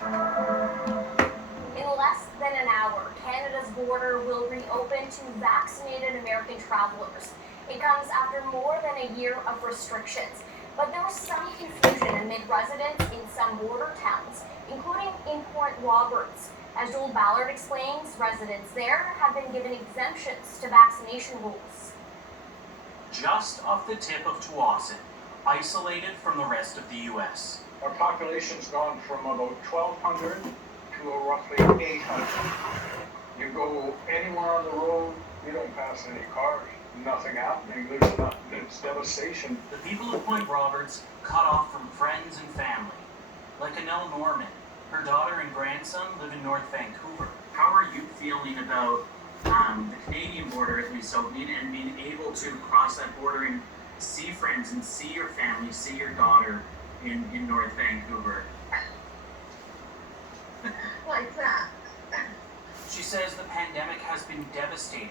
In less than an hour, Canada's border will reopen to vaccinated American travelers. It comes after more than a year of restrictions. But there was some confusion amid residents in some border towns, including in Point Roberts. As Joel Ballard explains, residents there have been given exemptions to vaccination rules. Just off the tip of Tsawwassen, isolated from the rest of the U.S. Our population's gone from about 1,200 to roughly 800. You go anywhere on the road, you don't pass any cars, nothing happening, there's nothing, it's devastation. The people of Point Roberts cut off from friends and family. Like Annelle Norman, her daughter and grandson live in North Vancouver. How are you feeling about the Canadian border at least opening and being able to cross that border and see friends and see your family, see your daughter in North Vancouver? Like that. She says the pandemic has been devastating,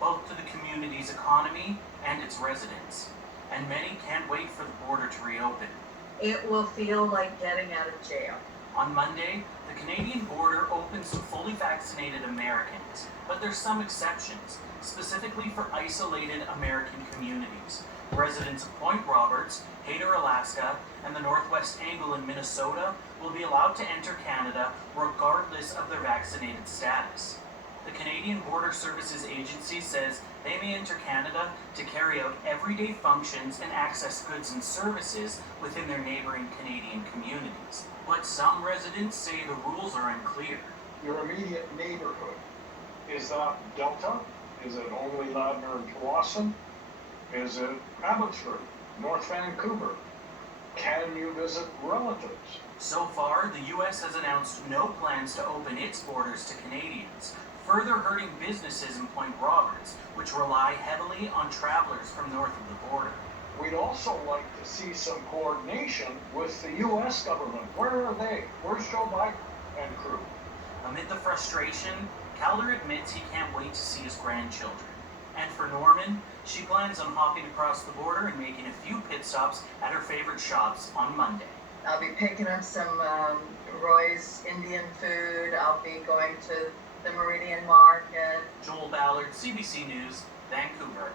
both to the community's economy and its residents, and many can't wait for the border to reopen. It will feel like getting out of jail. On Monday, the Canadian border opens to fully vaccinated Americans, but there's some exceptions, specifically for isolated American communities. Residents of Point Roberts, Hayter, Alaska, and the Northwest Angle in Minnesota will be allowed to enter Canada regardless of their vaccinated status. The Canadian Border Services Agency says they may enter Canada to carry out everyday functions and access goods and services within their neighboring Canadian communities. But some residents say the rules are unclear. Your immediate neighborhood, is that Delta? Is it only Ladner and Tsawwassen? Is it Abbotsford, North Vancouver? Can you visit relatives? So far, the U.S. has announced no plans to open its borders to Canadians, further hurting businesses in Point Roberts, which rely heavily on travelers from north of the border. We'd also like to see some coordination with the U.S. government. Where are they? Where's Joe Biden and crew? Amid the frustration, Calder admits he can't wait to see his grandchildren. And for Norman, she plans on hopping across the border and making a few pit stops at her favorite shops on Monday. I'll be picking up some Roy's Indian food. I'll be going to the Meridian Market. Joel Ballard, CBC News, Vancouver.